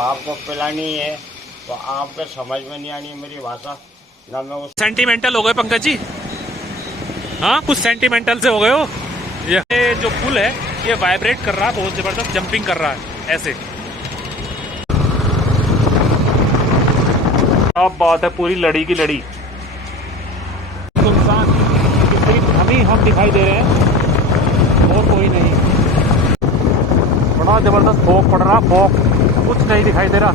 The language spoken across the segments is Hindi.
आपको पिलानी है तो आपको समझ में नहीं आनी मेरी भाषा ना। मैं उस सेंटिमेंटल हो गए पंकज जी। हाँ, कुछ सेंटिमेंटल से हो गए हो। ये जो पुल है ये वाइब्रेट कर रहा है, बहुत जबरदस्त जंपिंग कर रहा है ऐसे। अब बात है पूरी लड़ी की लड़ी। इंसान सिर्फ हम दिखाई दे रहे हैं और कोई नहीं। बड़ा जबरदस्त फॉग पड़ रहा, फॉग, कुछ नहीं दिखाई दे रहा।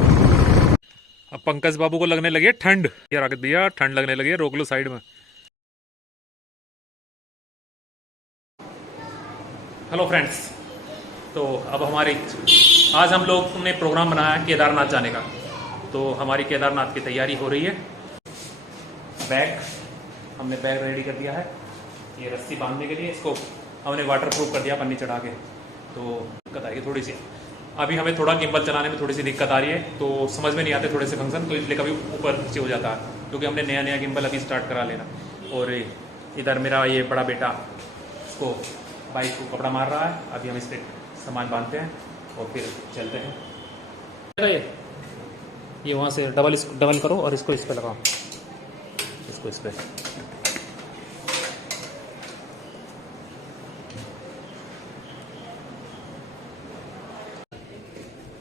अब पंकज बाबू को लगने लगी है ठंड। ये रख दिया, ठंड लगने लगी है, रोक लो साइड में। हेलो फ्रेंड्स, तो अब आज हम लोग ने प्रोग्राम बनाया है केदारनाथ जाने का। तो हमारी केदारनाथ की तैयारी हो रही है। हमने बैग रेडी कर दिया है। ये रस्सी बांधने के लिए इसको हमने वाटरप्रूफ कर दिया पन्नी चढ़ा के। तो दिक्कत आएगी थोड़ी सी, अभी हमें थोड़ा गिम्बल चलाने में थोड़ी सी दिक्कत आ रही है, तो समझ में नहीं आते थोड़े से फंक्शन, तो इसलिए कभी ऊपर नीचे हो जाता है, क्योंकि हमने नया गिम्बल अभी स्टार्ट करा लेना। और इधर मेरा ये बड़ा बेटा इसको बाइक को कपड़ा मार रहा है। अभी हम इस पर सामान बांधते हैं और फिर चलते हैं। ये वहाँ से डबल करो और इसको इस पर लगाओ, इसको इस पर।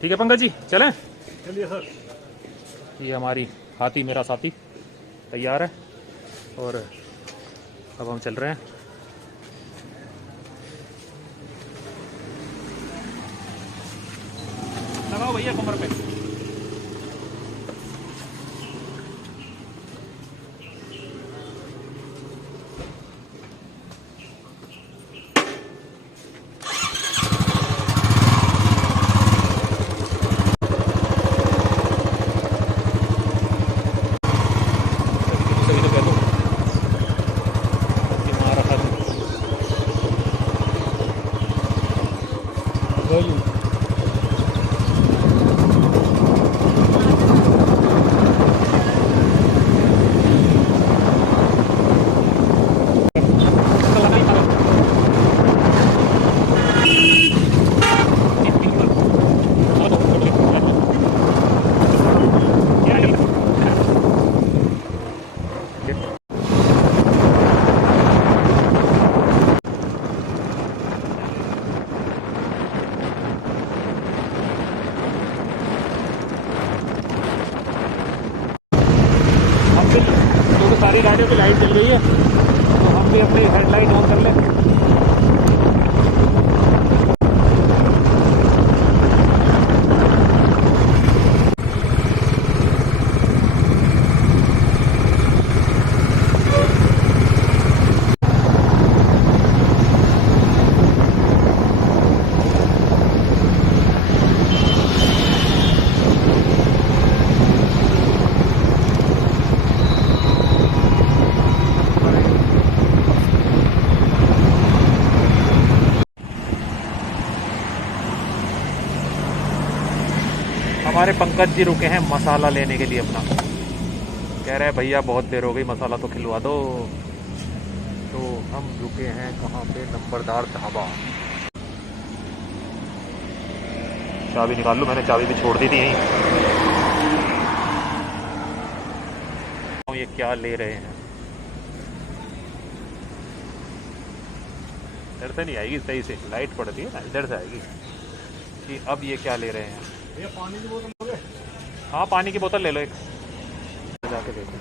ठीक है पंकज जी, चलें? चलिए सर। ये हमारी हाथी मेरा साथी तैयार है और अब हम चल रहे हैं। लगाओ भैया कमर पे। क्योंकि सारी गाड़ियों की लाइट जल गई है, तो हम भी अपनी हेडलाइट ऑन कर लें। हमारे पंकज जी रुके हैं मसाला लेने के लिए अपना। कह रहे हैं भैया बहुत देर हो गई, मसाला तो खिलवा दो। तो हम रुके हैं कहाँ पे? नंबरदार ढाबा। चाबी निकाल लो, मैंने चाबी भी छोड़ दी थी यहीं। ये क्या ले रहे हैं? इधर से नहीं आएगी, सही से लाइट पड़ती है ना, इधर से आएगी। कि अब ये क्या ले रहे हैं? भैया पानी की बोतल लोगे? हाँ, पानी की बोतल ले लो एक। जाके देखो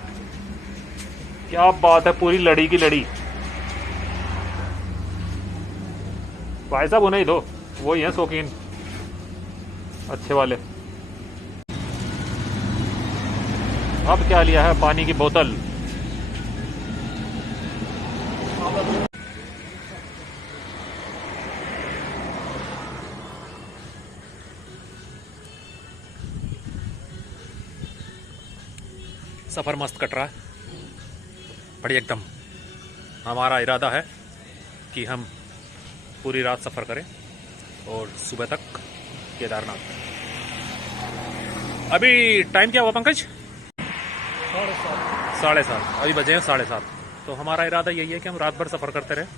क्या बात है, पूरी लड़ी की लड़ी। भाई साहब उन्हें ही दो, वही है शौकीन अच्छे वाले। अब क्या लिया है? पानी की बोतल। सफ़र मस्त कट रहा है, बढ़िया एकदम। हमारा इरादा है कि हम पूरी रात सफ़र करें और सुबह तक केदारनाथ। अभी टाइम क्या हुआ पंकज? 7:30। अभी बजे हैं 7:30। तो हमारा इरादा यही है कि हम रात भर सफ़र करते रहें।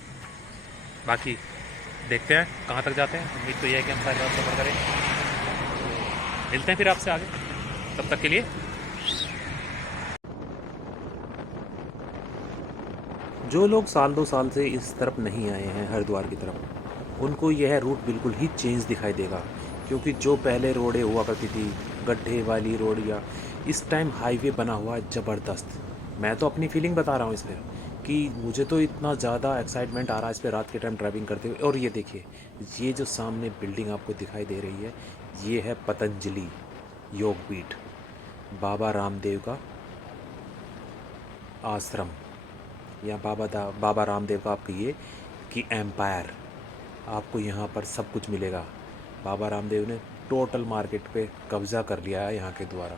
बाकी देखते हैं कहाँ तक जाते हैं। उम्मीद तो यह है कि हम सारी रात सफ़र करें। मिलते हैं फिर आपसे आगे, तब तक के लिए। जो लोग साल 2 साल से इस तरफ नहीं आए हैं हरिद्वार की तरफ, उनको यह रूट बिल्कुल ही चेंज दिखाई देगा, क्योंकि जो पहले रोडें हुआ करती थी गड्ढे वाली रोड, या इस टाइम हाईवे बना हुआ है ज़बरदस्त। मैं तो अपनी फीलिंग बता रहा हूँ इस पर कि मुझे तो इतना ज़्यादा एक्साइटमेंट आ रहा है इस पर रात के टाइम ड्राइविंग करते हुए। और ये देखिए, ये जो सामने बिल्डिंग आपको दिखाई दे रही है, ये है पतंजलि योगपीठ, बाबा रामदेव का आश्रम, या बाबा रामदेव का आप कहिए कि एम्पायर। आपको यहाँ पर सब कुछ मिलेगा। बाबा रामदेव ने टोटल मार्केट पे कब्ज़ा कर लिया है यहाँ के द्वारा।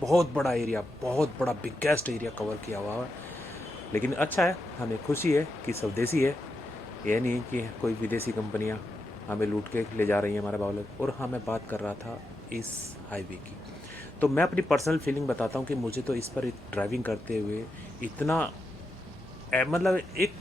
बहुत बड़ा एरिया, बहुत बड़ा बिगेस्ट एरिया कवर किया हुआ है। लेकिन अच्छा है, हमें खुशी है कि स्वदेशी है, ये नहीं कि कोई विदेशी कंपनियाँ हमें लूट के ले जा रही हैं हमारे बावल। और हाँ, मैं बात कर रहा था इस हाईवे की, तो मैं अपनी पर्सनल फीलिंग बताता हूँ कि मुझे तो इस पर ड्राइविंग करते हुए इतना मतलब एक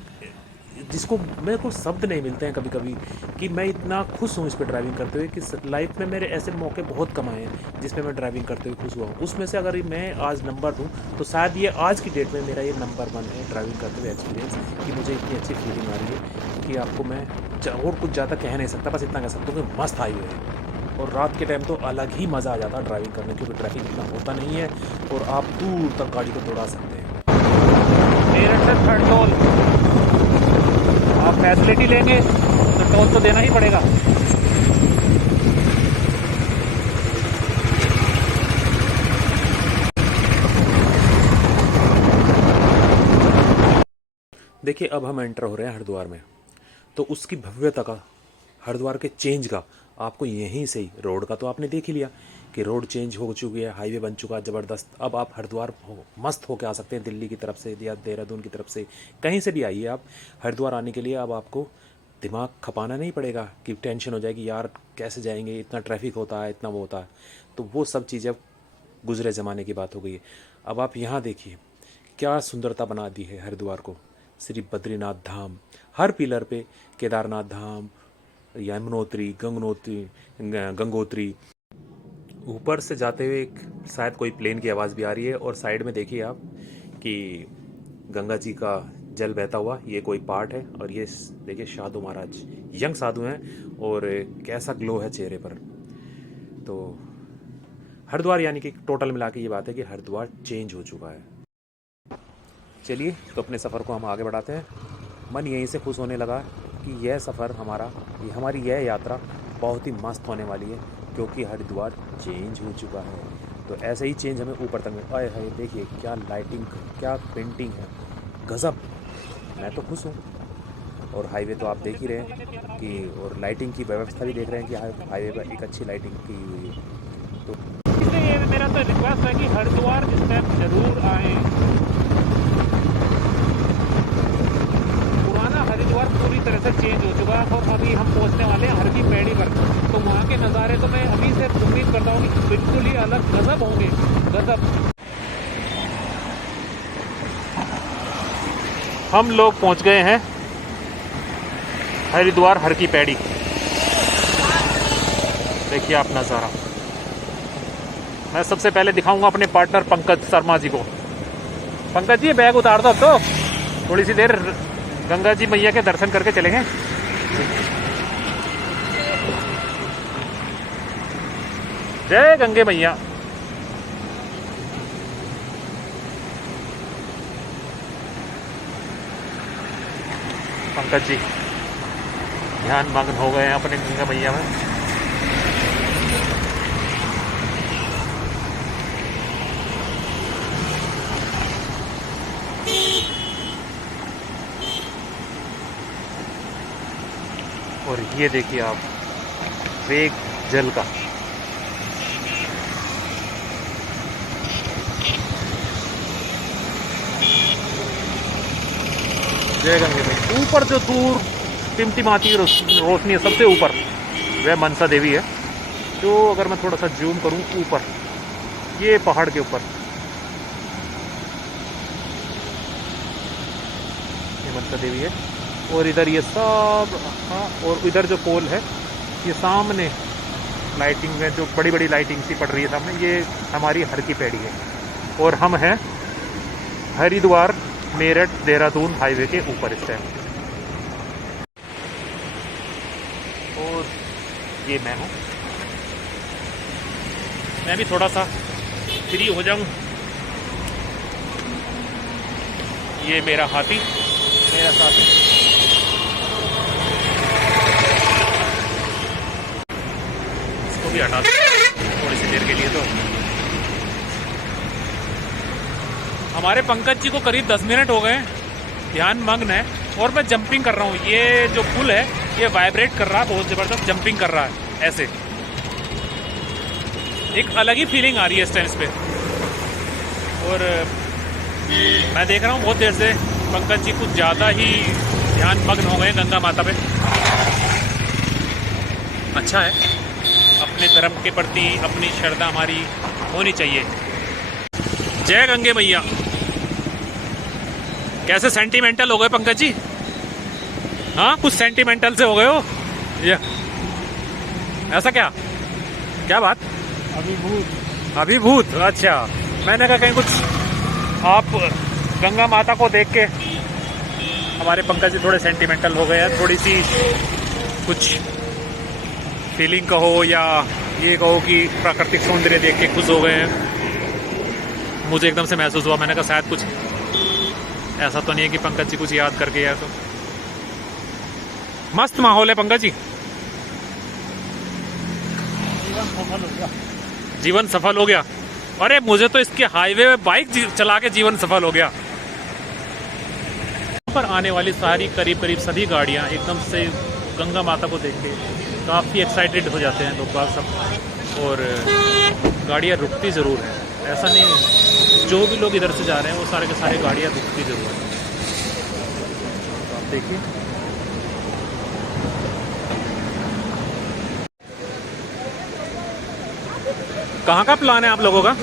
जिसको मेरे को शब्द नहीं मिलते हैं कभी कभी, कि मैं इतना खुश हूँ इस पर ड्राइविंग करते हुए कि लाइफ में मेरे ऐसे मौके बहुत कम आए हैं जिसमें मैं ड्राइविंग करते हुए खुश हुआ हूँ। उसमें से अगर मैं आज नंबर दूँ तो शायद ये आज की डेट में मेरा ये नंबर 1 है ड्राइविंग करते हुए एक्सपीरियंस, कि मुझे इतनी अच्छी फीलिंग आ रही है कि आपको मैं और कुछ ज़्यादा कह नहीं सकता। बस इतना कह सकता हूँ कि मस्त हाईवे है। और रात के टाइम तो अलग ही मज़ा आ जाता है ड्राइविंग करने, क्योंकि ट्रैफिक इतना होता नहीं है और आप दूर तक गाड़ी को दौड़ा सकते हैं। मेरठ से 3rd टोल, आप फैसिलिटी लेंगे तो टोल तो देना ही पड़ेगा। देखिए, अब हम एंटर हो रहे हैं हरिद्वार में, तो उसकी भव्यता का, हरिद्वार के चेंज का आपको यहीं से ही, रोड का तो आपने देख ही लिया कि रोड चेंज हो चुकी है, हाईवे बन चुका है ज़बरदस्त। अब आप हरिद्वार मस्त होके आ सकते हैं दिल्ली की तरफ से या देहरादून की तरफ से, कहीं से भी आइए आप हरिद्वार आने के लिए। अब आपको दिमाग खपाना नहीं पड़ेगा कि टेंशन हो जाएगी यार कैसे जाएंगे, इतना ट्रैफिक होता है, इतना वो होता है। तो वो सब चीज़ें अब गुजरे ज़माने की बात हो गई है। अब आप यहाँ देखिए क्या सुंदरता बना दी है हरिद्वार को। श्री बद्रीनाथ धाम, हर पिलर पे केदारनाथ धाम, यमुनोत्री, गंगोत्री। ऊपर से जाते हुए शायद कोई प्लेन की आवाज़ भी आ रही है। और साइड में देखिए आप कि गंगा जी का जल बहता हुआ, ये कोई पार्ट है। और ये देखिए साधु महाराज, यंग साधु हैं और कैसा ग्लो है चेहरे पर। तो हरिद्वार यानी कि टोटल मिला के ये बात है कि हरिद्वार चेंज हो चुका है। चलिए, तो अपने सफ़र को हम आगे बढ़ाते हैं। मन यहीं से खुश होने लगा कि यह सफ़र हमारी यह यात्रा बहुत ही मस्त होने वाली है, क्योंकि हरिद्वार चेंज हो चुका है। तो ऐसे ही चेंज हमें ऊपर तक में, आए हाय देखिए क्या लाइटिंग, क्या पेंटिंग है, गज़ब। मैं तो खुश हूँ। और हाईवे तो आप देख ही रहे हैं कि, और लाइटिंग की व्यवस्था भी देख रहे हैं कि हाईवे पर एक अच्छी लाइटिंग की हुई है। तो इसलिए मेरा तो रिक्वेस्ट है कि हरिद्वार इस टाइम जरूर आए। पुराना हरिद्वार पूरी तरह से चेंज हो चुका है और अभी हम पहुंचने वाले हैं हर की पैड़ी पर। तो वहाँ के नज़ारे तो मैं अभी से उम्मीद करता हूँ कि बिल्कुल ही अलग गजब होंगे, गजब। हम लोग पहुंच गए हैं हरिद्वार हर की पैड़ी। देखिए आप नज़ारा। मैं सबसे पहले दिखाऊंगा अपने पार्टनर पंकज शर्मा जी को। पंकज जी, बैग उतार दो, तो थोड़ी सी देर गंगा जी मैया के दर्शन करके चलेंगे। जय गंगे मैया। पंकज जी ध्यान मग्न हो गए हैं अपने गंगा मैया में। और ये देखिए आप वेग जल का, जय गंगे में। ऊपर जो दूर टिमटिमाती रोशनी है सबसे ऊपर, वह मनसा देवी है। जो अगर मैं थोड़ा सा जूम करूं ऊपर, ये पहाड़ के ऊपर ये मनसा देवी है। और इधर ये सब, हाँ, और इधर जो पोल है ये सामने लाइटिंग में जो बड़ी बड़ी लाइटिंग सी पड़ रही है सामने, ये हमारी हर की पैड़ी है। और हम हैं हरिद्वार मेरठ देहरादून हाईवे के ऊपर इस टाइम। और ये मैं हूँ, मैं भी थोड़ा सा फ्री हो जाऊँ। ये मेरा हाथी, मेरा साथी। इसको भी हटा दो थोड़ी सी देर के लिए। तो हमारे पंकज जी को करीब 10 मिनट हो गए, ध्यान मग्न है। और मैं जंपिंग कर रहा हूँ। ये जो पुल है ये वाइब्रेट कर रहा है, बहुत ज़बरदस्त जंपिंग कर रहा है ऐसे। एक अलग ही फीलिंग आ रही है इस टाइम इस पे। और मैं देख रहा हूँ बहुत देर से पंकज जी कुछ ज़्यादा ही ध्यान मग्न हो गए गंगा माता पे। अच्छा है, अपने धर्म के प्रति अपनी श्रद्धा हमारी होनी चाहिए। जय गंगे मैया। कैसे सेंटिमेंटल हो गए पंकज जी? हाँ, कुछ सेंटिमेंटल से हो गए हो ये, ऐसा क्या? क्या बात? अभिभूत। अच्छा, मैंने कहा कहीं कुछ आप गंगा माता को देख के हमारे पंकज जी थोड़े सेंटिमेंटल हो गए हैं, थोड़ी सी कुछ फीलिंग कहो या ये कहो कि प्राकृतिक सौंदर्य देख के खुश हो गए हैं। मुझे एकदम से महसूस हुआ, मैंने कहा शायद कुछ ऐसा तो नहीं है कि पंकज जी कुछ याद करके या तो। मस्त माहौल है पंकज जी। जीवन सफल हो गया। अरे मुझे तो इसके हाईवे में बाइक चला के जीवन सफल हो गया। पर आने वाली सारी करीब सभी गाड़ियां एकदम से गंगा माता को देख के काफ़ी एक्साइटेड हो जाते हैं लोग बाग सब। और गाड़ियां रुकती ज़रूर हैं, ऐसा नहीं, जो भी लोग इधर से जा रहे हैं वो सारे के सारे गाड़ियां रुकती ज़रूर हैं। तो आप देखिए, कहाँ का प्लान है आप लोगों का?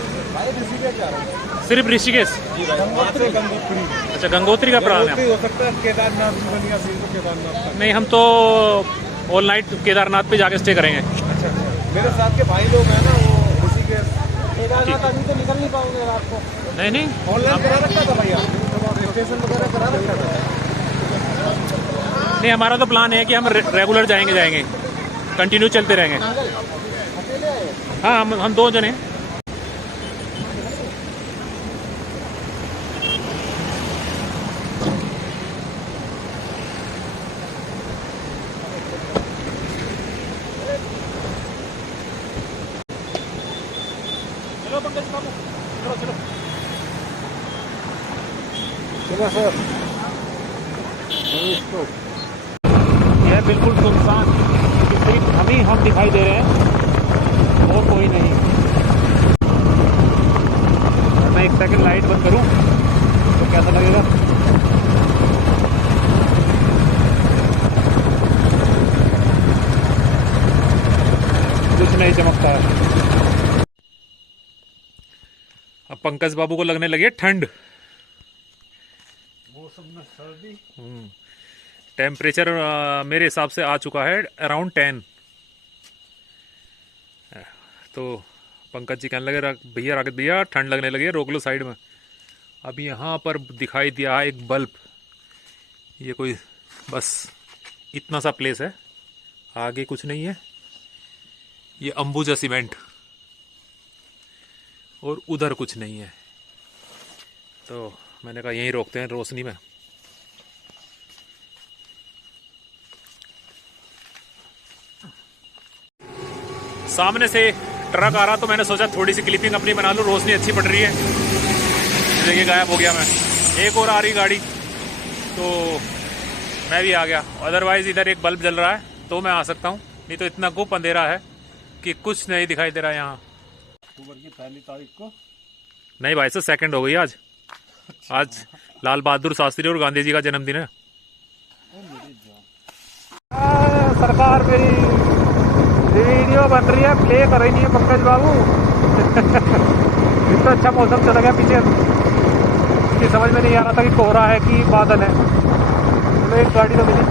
सिर्फ ऋषिकेश? अच्छा, गंगोत्री का प्लान है। हो सकता है केदारनाथ भी बनिया फिर तो केदारनाथ। नहीं, हम तो ऑल नाइट केदारनाथ पे जाके स्टे करेंगे। अच्छा, मेरे साथ के भाई लोग हैं ना, वो ऋषिकेश केदारनाथ अभी तो निकल नहीं पाओगे रात को। नहीं ऑनलाइन करा रखा था भैया, स्टेशन वगैरह करा रखा था। नहीं, हमारा तो प्लान है कि हम रेगुलर जाएंगे, कंटिन्यू चलते रहेंगे। हाँ, हम 2 जने। चलो पंकज बाबू, चलो। चलो सर। यह बिल्कुल सुनसान, सिर्फ हम दिखाई दे रहे हैं और कोई नहीं। मैं 1 सेकंड लाइट बंद करूं तो कैसा लगेगा? कुछ नहीं चमकता है। अब पंकज बाबू को लगने लगी है ठंड। मौसम में सर्दी। टेम्परेचर मेरे हिसाब से आ चुका है अराउंड 10। तो पंकज जी कहने लगे भैया राकेश भैया ठंड लगने लगी है, रोक लो साइड में। अब यहाँ पर दिखाई दिया है एक बल्ब। ये कोई बस इतना सा प्लेस है, आगे कुछ नहीं है। ये अंबुजा सीमेंट और उधर कुछ नहीं है। तो मैंने कहा यहीं रोकते हैं रोशनी में। सामने से ट्रक आ रहा तो मैंने सोचा थोड़ी सी क्लिपिंग अपनी बना लूं, रोशनी अच्छी पड़ रही है। देखिए गायब हो गया मैं। एक और आ रही गाड़ी तो मैं भी आ गया। अदरवाइज इधर एक बल्ब जल रहा है तो मैं आ सकता हूँ, नहीं तो इतना गुप अंधेरा है कि कुछ नहीं दिखाई दे रहा है यहाँ। अक्टूबर की 1 तारीख को नहीं भाई, 2 हो गई आज। आज लाल बहादुर शास्त्री और गांधी जी का जन्मदिन है। सरकार मेरी वीडियो बन रही है, प्ले कर रही नहीं है पंकज बाबू। इतना अच्छा मौसम चला गया पीछे कि समझ में नहीं आ रहा था कि कोहरा है कि बादल है। चलो एक गाड़ी तो मिली,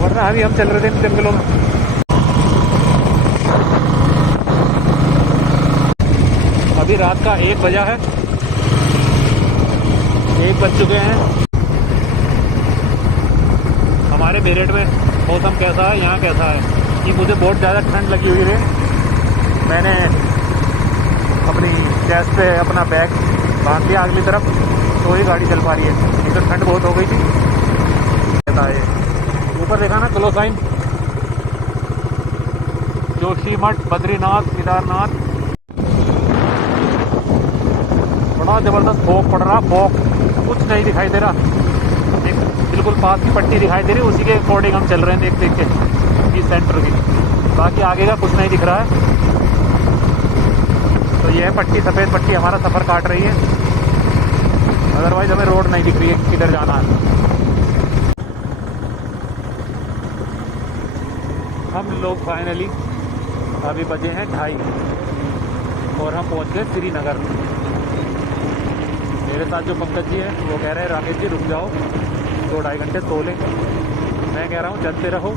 वरना अभी हम चल रहे थे जंगलों में। रात का 1 बजा है, 1 बज चुके हैं। हमारे मेरठ में मौसम कैसा है, यहाँ कैसा है कि मुझे बहुत ज़्यादा ठंड लगी हुई है। मैंने अपनी चेस्ट पे अपना बैग बांध दिया अगली तरफ, तो ही गाड़ी चल पा रही है, नहीं तो ठंड बहुत हो गई थी। ऊपर देखा ना क्लो साइन, जोशीमठ, बद्रीनाथ, केदारनाथ। बड़ा जबरदस्त फॉग पड़ रहा, फॉग कुछ नहीं दिखाई दे रहा। एक बिल्कुल पास की पट्टी दिखाई दे रही, उसी के अकॉर्डिंग हम चल रहे हैं देख देख के इस सेंटर की। बाकी आगे का कुछ नहीं दिख रहा है। तो यह पट्टी, सफ़ेद पट्टी हमारा सफ़र काट रही है, अदरवाइज हमें रोड नहीं दिख रही है किधर जाना है। हम लोग फाइनली अभी बजे हैं 2:30 और हम पहुंच गए श्रीनगर। मेरे साथ जो पंकज जी है वो कह रहे हैं राकेश जी रुक जाओ, 2-2.5 घंटे सो लें। मैं कह रहा हूँ चलते रहो,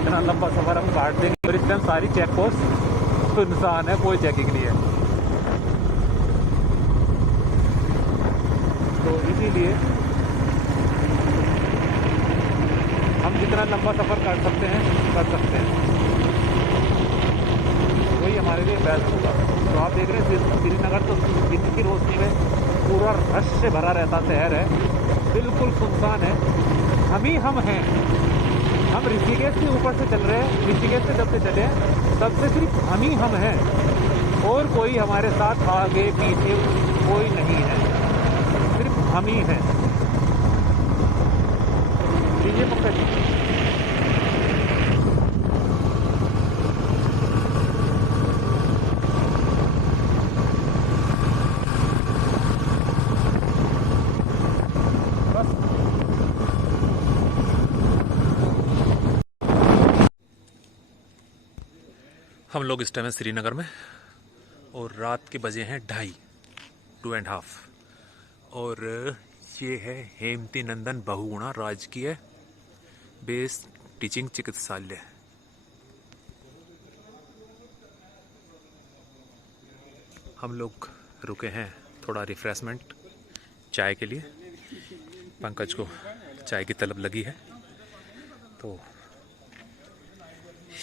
इतना लंबा सफ़र हम काट देंगे। और इस टाइम सारी चेक पोस्ट सुनसान है, कोई चेकिंग नहीं है। तो इसीलिए हम जितना लंबा सफ़र कर सकते हैं वही हमारे लिए बेस्ट होगा। तो आप देख रहे हैं श्रीनगर तो दिन की रोशनी में पूरा रश से भरा रहता शहर है, बिल्कुल सुनसान है। हम हैं। हम ऋषिकेश के ऊपर से चल रहे हैं, ऋषिकेश से जब से चले हैं तब से सिर्फ हम हैं, और कोई हमारे साथ आगे पीछे कोई नहीं है, सिर्फ हम ही हैं। लीजिए पंकज जी। हम लोग इस टाइम है श्रीनगर में और रात के बजे हैं 2:30 और ये है हेमती नंदन बहुगुणा राजकीय बेस टीचिंग चिकित्सालय। हम लोग रुके हैं थोड़ा रिफ्रेशमेंट चाय के लिए, पंकज को चाय की तलब लगी है। तो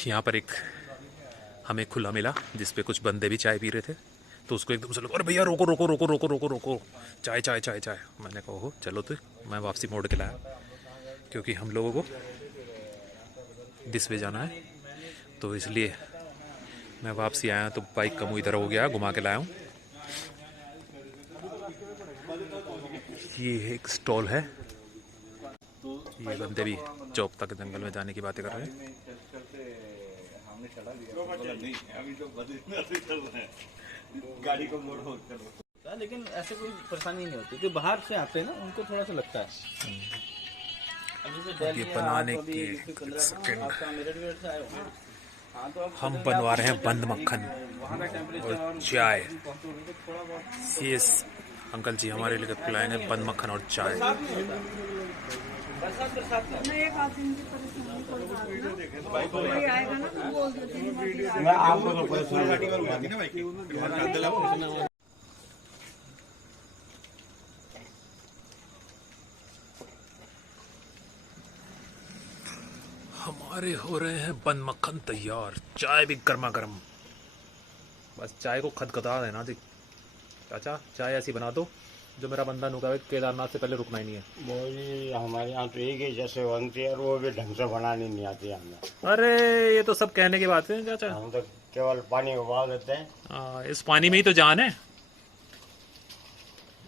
यहाँ पर एक हमें खुला मिला जिस पे कुछ बंदे भी चाय पी रहे थे, तो उसको एकदम से लगा अरे भैया रोको रोको रोको रोको रोको रोको चाय चाय चाय चाय। मैंने कहा ओहो चलो, तो मैं वापसी मोड़ के लाया क्योंकि हम लोगों को दिस वे जाना है, तो इसलिए मैं वापसी आया। तो बाइक का मुँह इधर हो गया, घुमा के लाया हूँ। ये एक स्टॉल है, ये बंदे भी चौक तक जंगल में जाने की बातें कर रहे हैं। गाड़ी को मोड़, लेकिन ऐसे कोई परेशानी नहीं होती। जो बाहर से आते हैं ना उनको थोड़ा सा लगता है। ये बनाने के सेकंड हम बनवा रहे हैं बंद मक्खन और चाय। ये अंकल जी हमारे लिए पिलाएंगे बंद मक्खन और चाय। मैं आपको तो हमारे हो रहे हैं बंद मक्खन तैयार, चाय भी गर्मा गर्म। बस चाय को खदखदा देना जी। चाचा चाय ऐसी बना दो जो मेरा बंदा नुका केदारनाथ से पहले रुकना ही नहीं है। वो जी हमारे यहाँ तो एक ही जैसे बनती है और वो भी ढंग से बनानी नहीं आती हमें। अरे ये तो सब कहने की बात है चाचा, हम तो केवल पानी उबाल देते हैं। इस पानी में ही तो जान है।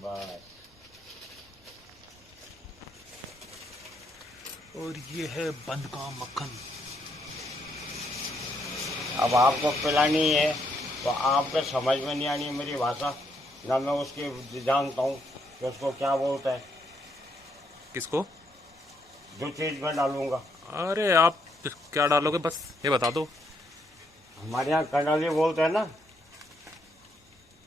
बस। और ये है बंद का मक्खन। अब आपको पिलानी है तो आपको समझ में नहीं आनी है मेरी भाषा, ना मैं उसकी जानता हूँ कि उसको क्या बोलता है। किसको? जो चीज़ मैं डालूंगा। अरे आप क्या डालोगे बस ये बता दो। हमारे यहाँ कंडाली बोलते हैं ना,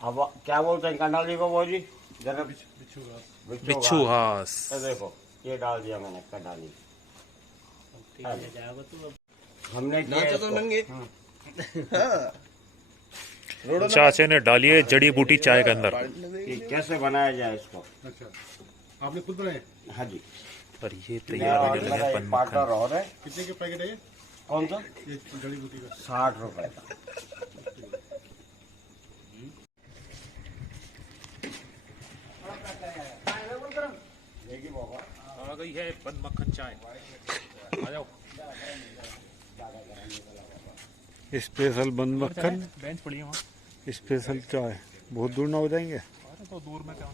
अब क्या बोलते हैं कंडाली को वो जी? जरा बिच्छू घास। देखो ये डाल दिया मैंने कंडाली। हमने किया तो नंगे। चाचे ने डाली है जड़ी बूटी चाय के अंदर। कि कैसे बनाया जाए इसको। अच्छा, आपने खुद बनाए? हाँ जी। और ये तैयार होने लगा मेरा है एक पन पार्टनर मक्खन। और है। कितने के पैकेट है ये? कौन सा? ये जड़ी बूटी का 60 रुपए का। आ गई है बन मक्खन चाय। आ जाओ। स्पेशल बन मक्खन, बेंच पड़ी है वहाँ। स्पेशल चाय। बहुत दूर ना हो जाएंगे? अरे तो दूर में क्या।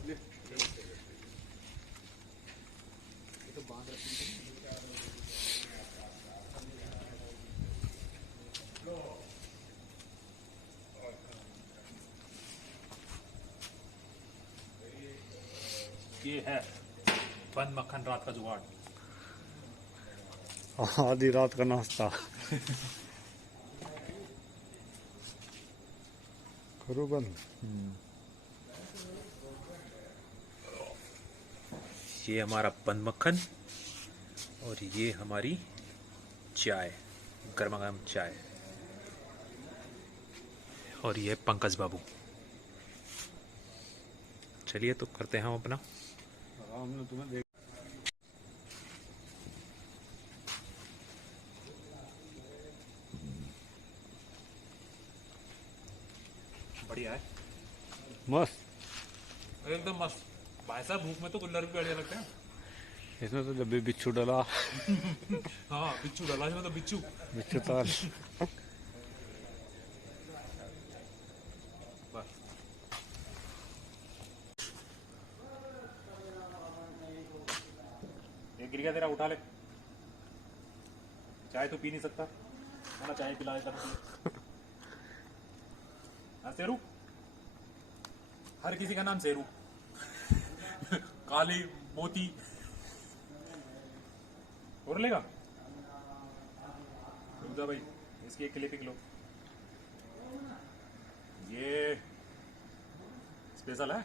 ये है बन मक्खन रात का जुगाड़। आधी रात का नाश्ता। करो बंद। ये हमारा बन मक्खन और ये हमारी चाय, गर्मा गर्म चाय। और ये पंकज बाबू। चलिए तो करते हैं हम अपना। हमने तुम्हें देख बढ़िया है, मस्त। एकदम मस्त। भाई साहब भूख में तो कुल्लर भी बढ़िया लगते हैं। इसमें तो जब भी बिच्छू डला, हाँ बिच्छू डाला इसमें तो बिच्छू। बिच्छू ताल। बस ये गिर गया तेरा, उठा ले। चाय तो पी नहीं सकता, ना चाय पिला देता। हाँ शेरू, हर किसी का नाम शेरू। काली मोती और लेगा। रुक जा भाई, इसकी एक क्लिपिंग लो। ये स्पेशल है।